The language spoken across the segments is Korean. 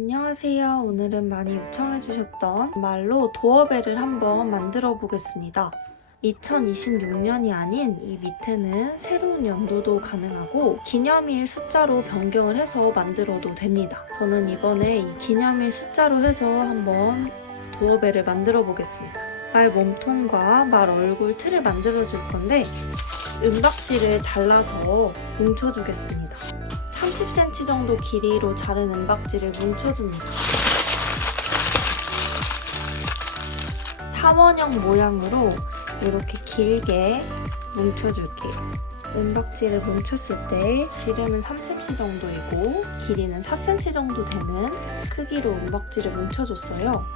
안녕하세요. 오늘은 많이 요청해주셨던 말로 도어벨을 한번 만들어 보겠습니다. 2026년이 아닌 이 밑에는 새로운 연도도 가능하고 기념일 숫자로 변경을 해서 만들어도 됩니다. 저는 이번에 이 기념일 숫자로 해서 한번 도어벨을 만들어 보겠습니다. 말 몸통과 말 얼굴 틀을 만들어 줄 건데 은박지를 잘라서 뭉쳐주겠습니다. 30cm 정도 길이로 자른 은박지를 뭉쳐줍니다. 탐원형 모양으로 이렇게 길게 뭉쳐줄게요. 은박지를 뭉쳤을 때 지름은 3cm 정도이고 길이는 4cm 정도 되는 크기로 은박지를 뭉쳐줬어요.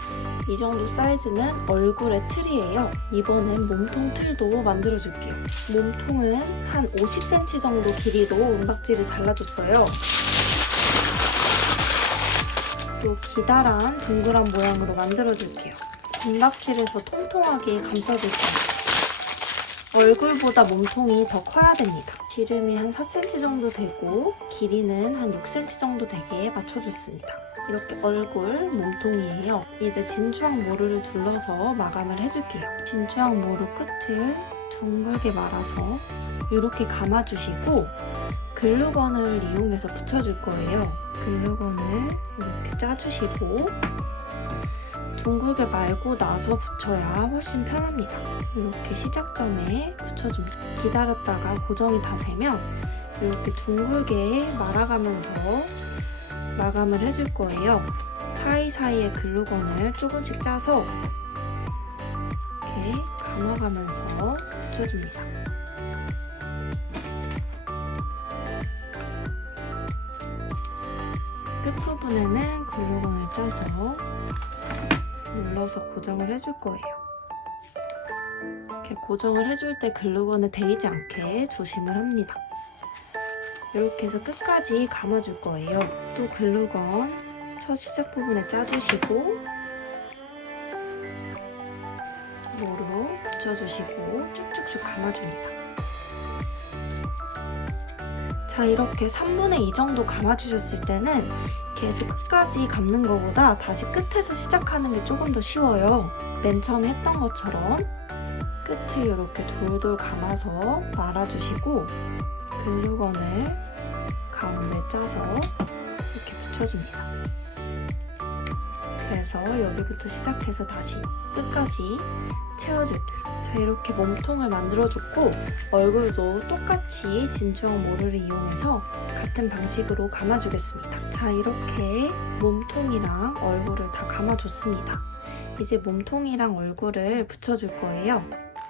이 정도 사이즈는 얼굴의 틀이에요. 이번엔 몸통 틀도 만들어줄게요. 몸통은 한 50cm 정도 길이로 은박지를 잘라줬어요. 또 기다란 동그란 모양으로 만들어줄게요. 은박지를 더 통통하게 감싸줄게요. 얼굴보다 몸통이 더 커야 됩니다. 지름이 한 4cm 정도 되고 길이는 한 6cm 정도 되게 맞춰줬습니다. 이렇게 얼굴, 몸통이에요. 이제 진주황 모루를 둘러서 마감을 해줄게요. 진주황 모루 끝을 둥글게 말아서 이렇게 감아주시고 글루건을 이용해서 붙여줄 거예요. 글루건을 이렇게 짜주시고 둥글게 말고 나서 붙여야 훨씬 편합니다. 이렇게 시작점에 붙여줍니다. 기다렸다가 고정이 다 되면 이렇게 둥글게 말아가면서 마감을 해줄 거예요. 사이사이에 글루건을 조금씩 짜서 이렇게 감아가면서 붙여줍니다. 끝부분에는 글루건을 짜서 눌러서 고정을 해줄 거예요. 이렇게 고정을 해줄 때 글루건에 데이지 않게 조심을 합니다. 이렇게 해서 끝까지 감아줄 거예요. 또 글루건 첫 시작 부분에 짜주시고 모루 붙여주시고 쭉쭉쭉 감아줍니다. 자, 이렇게 3분의 2 정도 감아주셨을 때는 계속 끝까지 감는 것보다 다시 끝에서 시작하는 게 조금 더 쉬워요. 맨 처음에 했던 것처럼 끝을 이렇게 돌돌 감아서 말아주시고 글루건을 가운데 짜서 이렇게 붙여줍니다. 그래서 여기부터 시작해서 다시 끝까지 채워줄게요. 자, 이렇게 몸통을 만들어줬고 얼굴도 똑같이 진주황 모루를 이용해서 같은 방식으로 감아주겠습니다. 자, 이렇게 몸통이랑 얼굴을 다 감아줬습니다. 이제 몸통이랑 얼굴을 붙여줄 거예요.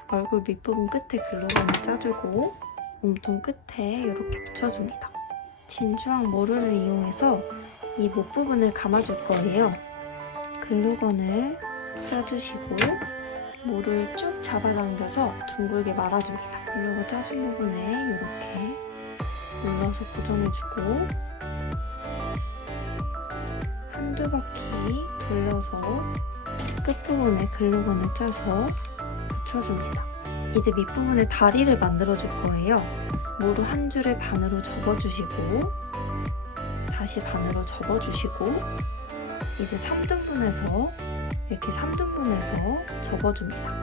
얼굴 밑부분 끝에 글루건을 짜주고 몸통 끝에 이렇게 붙여줍니다. 진주황 모루를 이용해서 이 목 부분을 감아줄 거예요. 글루건을 짜주시고 모루를 쭉 잡아당겨서 둥글게 말아줍니다. 글루건 짜준 부분에 이렇게 눌러서 고정해주고 한두 바퀴 돌려서 끝부분에 글루건을 짜서 붙여줍니다. 이제 밑부분에 다리를 만들어줄 거예요. 모루 한 줄을 반으로 접어주시고 다시 반으로 접어주시고 이제 3등분해서 이렇게 3등분해서 접어줍니다.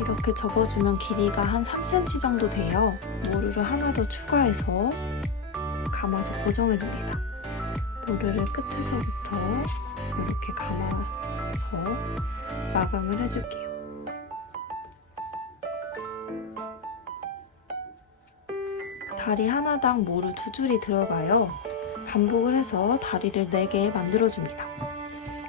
이렇게 접어주면 길이가 한 3cm 정도 돼요. 모루를 하나 더 추가해서 감아서 고정해줍니다. 모루를 끝에서부터 이렇게 감아서 마감을 해줄게요. 다리 하나당 모루 2줄이 들어가요. 반복을 해서 다리를 4개 만들어줍니다.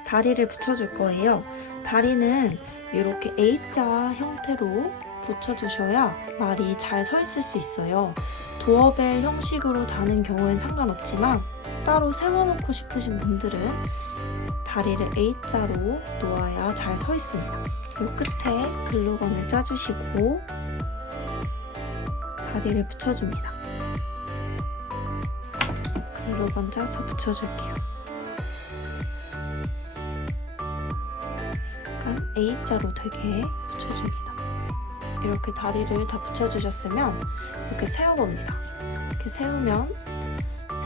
다리를 붙여줄 거예요. 다리는 이렇게 A자 형태로 붙여주셔야 말이 잘 서 있을 수 있어요. 도어벨 형식으로 다는 경우엔 상관없지만 따로 세워놓고 싶으신 분들은 다리를 A자로 놓아야 잘 서 있습니다. 이 끝에 글루건을 짜주시고 다리를 붙여줍니다. 글루건 짜서 붙여줄게요. 약간 A자로 되게 붙여줍니다. 이렇게 다리를 다 붙여주셨으면 이렇게 세워봅니다. 이렇게 세우면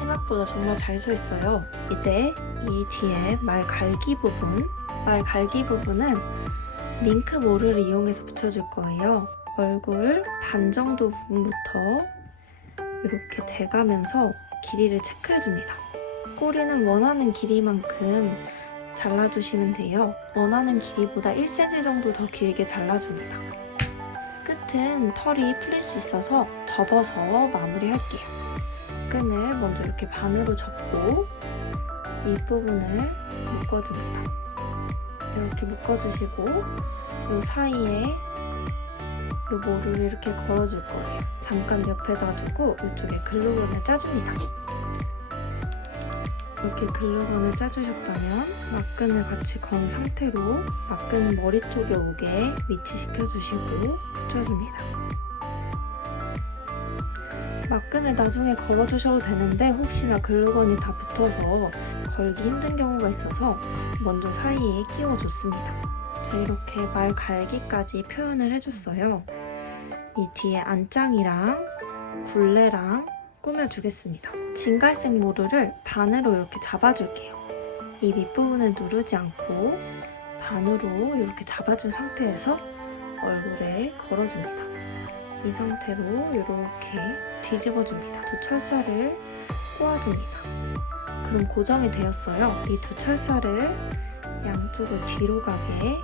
생각보다 정말 잘 서 있어요. 이제 이 뒤에 말 갈기 부분은 밍크볼을 이용해서 붙여줄 거예요. 얼굴 반 정도 부분부터 이렇게 대가면서 길이를 체크해줍니다. 꼬리는 원하는 길이만큼 잘라주시면 돼요. 원하는 길이보다 1cm 정도 더 길게 잘라줍니다. 끝은 털이 풀릴 수 있어서 접어서 마무리할게요. 끈을 먼저 이렇게 반으로 접고 윗부분을 묶어줍니다. 이렇게 묶어주시고 이 사이에 이 모를 이렇게 걸어줄 거예요. 잠깐 옆에다 두고 이쪽에 글루건을 짜줍니다. 이렇게 글루건을 짜주셨다면 막끈을 같이 건 상태로 막끈 머리 쪽에 오게 위치시켜주시고 붙여줍니다. 막끈을 나중에 걸어주셔도 되는데 혹시나 글루건이 다 붙어서 걸기 힘든 경우가 있어서 먼저 사이에 끼워줬습니다. 자, 이렇게 말 갈기까지 표현을 해줬어요. 이 뒤에 안짱이랑 굴레랑 꾸며주겠습니다. 진갈색 모루를 반으로 이렇게 잡아줄게요. 이 밑부분을 누르지 않고 반으로 이렇게 잡아준 상태에서 얼굴에 걸어줍니다. 이 상태로 이렇게 뒤집어줍니다. 두 철사를 꼬아줍니다. 그럼 고정이 되었어요. 이 두 철사를 양쪽을 뒤로 가게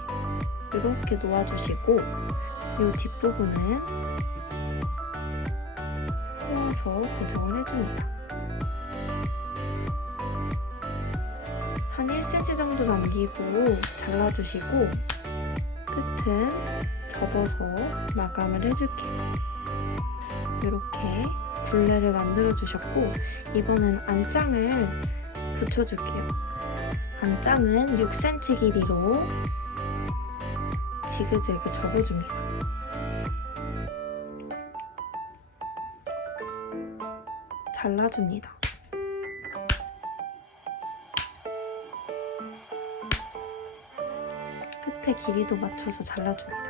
이렇게 놓아주시고 이 뒷부분은 꼬아서 고정을 해줍니다. 한 1cm 정도 남기고 잘라주시고 끝은 접어서 마감을 해줄게요. 이렇게 굴레를 만들어 주셨고 이번엔 안짱을 붙여줄게요. 안짱은 6cm 길이로 지그재그 접어줍니다. 잘라줍니다. 끝에 길이도 맞춰서 잘라줍니다.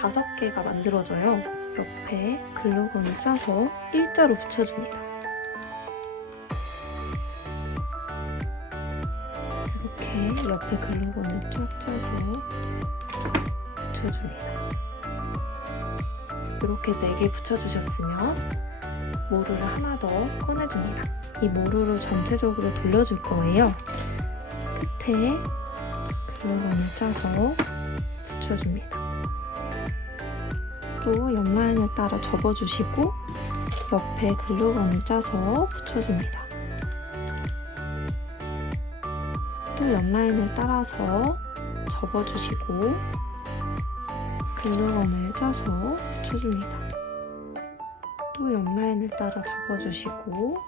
5개가 만들어져요. 옆에 글루건을 싸서 일자로 붙여줍니다. 이렇게 옆에 글루건을 쫙 짜서 붙여줍니다. 이렇게 4개 붙여주셨으면 모루를 하나 더 꺼내줍니다. 이 모루를 전체적으로 돌려줄 거예요. 끝에 글루건을 짜서 붙여줍니다. 또 옆라인을 따라 접어주시고 옆에 글루건을 짜서 붙여줍니다. 또 옆라인을 따라서 접어주시고 글루건을 짜서 붙여줍니다. 또 옆라인을 따라 접어주시고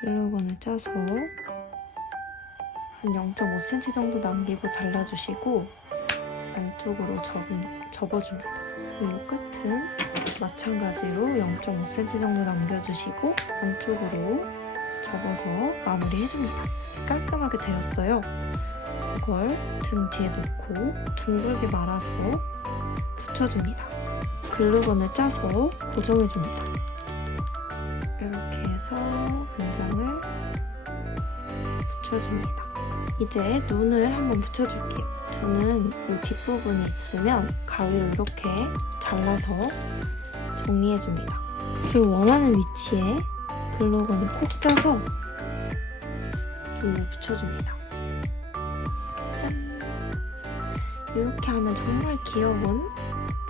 글루건을 짜서 한 0.5cm 정도 남기고 잘라주시고 안쪽으로 접어줍니다. 그리고 끝은 마찬가지로 0.5cm 정도 남겨주시고 안쪽으로 접어서 마무리해줍니다. 깔끔하게 되었어요. 이걸 등 뒤에 놓고 둥글게 말아서 붙여줍니다. 글루건을 짜서 고정해줍니다. 이렇게 해서 안장을 붙여줍니다. 이제 눈을 한번 붙여줄게요. 눈은 이 뒷부분이 있으면 가위로 이렇게 잘라서 정리해줍니다. 그리고 원하는 위치에 글루건을 콕 짜서 눈을 붙여줍니다. 짠! 이렇게 하면 정말 귀여운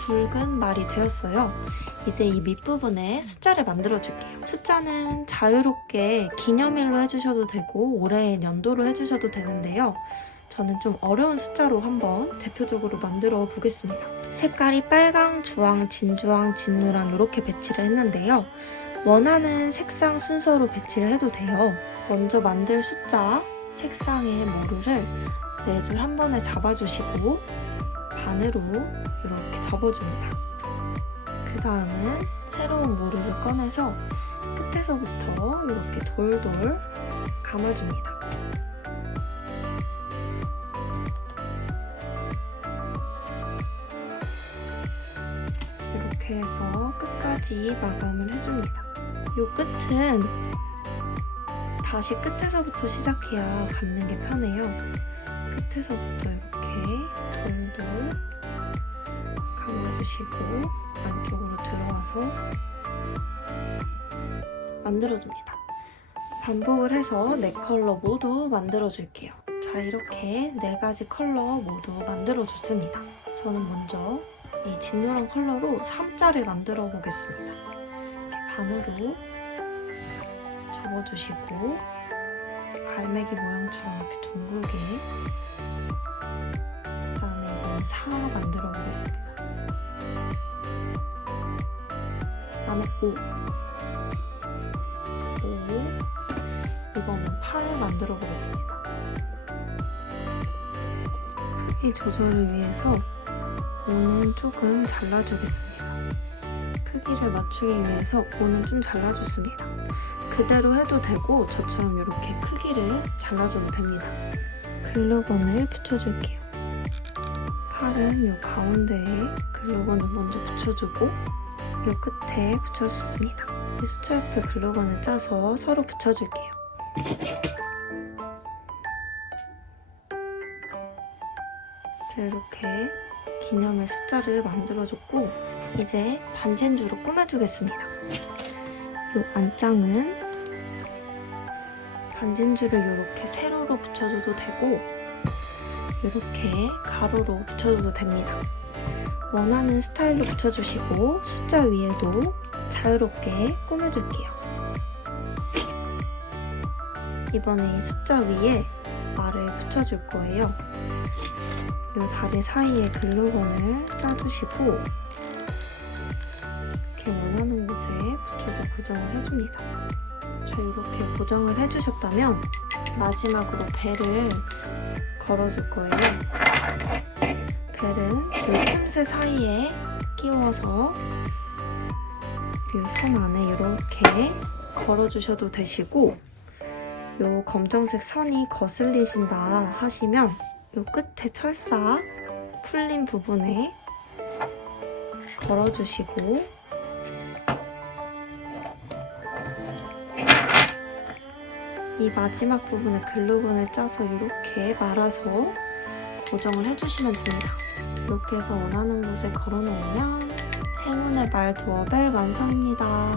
붉은 말이 되었어요. 이제 이 밑부분에 숫자를 만들어줄게요. 숫자는 자유롭게 기념일로 해주셔도 되고 올해의 연도로 해주셔도 되는데요. 저는 좀 어려운 숫자로 한번 대표적으로 만들어 보겠습니다. 색깔이 빨강, 주황, 진주황, 진노랑 이렇게 배치를 했는데요. 원하는 색상 순서로 배치를 해도 돼요. 먼저 만들 숫자 색상의 모루를 4줄 한 번에 잡아주시고 반으로 이렇게 접어줍니다. 그 다음은 새로운 모루를 꺼내서 끝에서부터 이렇게 돌돌 감아줍니다. 이렇게 해서 끝까지 마감을 해줍니다. 이 끝은 다시 끝에서부터 시작해야 감는 게 편해요. 끝에서부터 이렇게 돌돌 감아주시고 안쪽으로 들어와서 만들어줍니다. 반복을 해서 4컬러 모두 만들어줄게요. 자, 이렇게 4가지 컬러 모두 만들어줬습니다. 저는 먼저 이 진노란 컬러로 3자를 만들어 보겠습니다. 이렇게 반으로 접어주시고 갈매기 모양처럼 이렇게 둥글게, 그다음에 이번엔 4 만들어 보겠습니다. 그다음에 5, 이번엔 8 만들어 보겠습니다. 크기 조절을 위해서 5는 조금 잘라주겠습니다. 크기를 맞추기 위해서 5는 좀 잘라줬습니다. 그대로 해도 되고 저처럼 이렇게 크기를 잘라줘도 됩니다. 글루건을 붙여줄게요. 8은 이 가운데에 글루건을 먼저 붙여주고 이 끝에 붙여줬습니다. 이 숫자 옆에 글루건을 짜서 서로 붙여줄게요. 자, 이렇게 기념의 숫자를 만들어줬고 이제 반젠주로 꾸며주겠습니다. 이 안장은 반젠주를 이렇게 세로로 붙여줘도 되고 이렇게 가로로 붙여줘도 됩니다. 원하는 스타일로 붙여주시고 숫자 위에도 자유롭게 꾸며줄게요. 이번에 이 숫자 위에 말을 붙여줄 거예요. 이 다리 사이에 글루건을 짜주시고 이렇게 원하는 곳에 붙여서 고정을 해줍니다. 자, 이렇게 고정을 해주셨다면 마지막으로 벨을 걸어줄 거예요. 벨은 이 틈새 사이에 끼워서 이 선 안에 이렇게 걸어주셔도 되시고 이 검정색 선이 거슬리신다 하시면 이 끝에 철사 풀린 부분에 걸어주시고 이 마지막 부분에 글루건을 짜서 이렇게 말아서 고정을 해주시면 됩니다. 이렇게 해서 원하는 곳에 걸어놓으면 행운의 말 도어벨 완성입니다.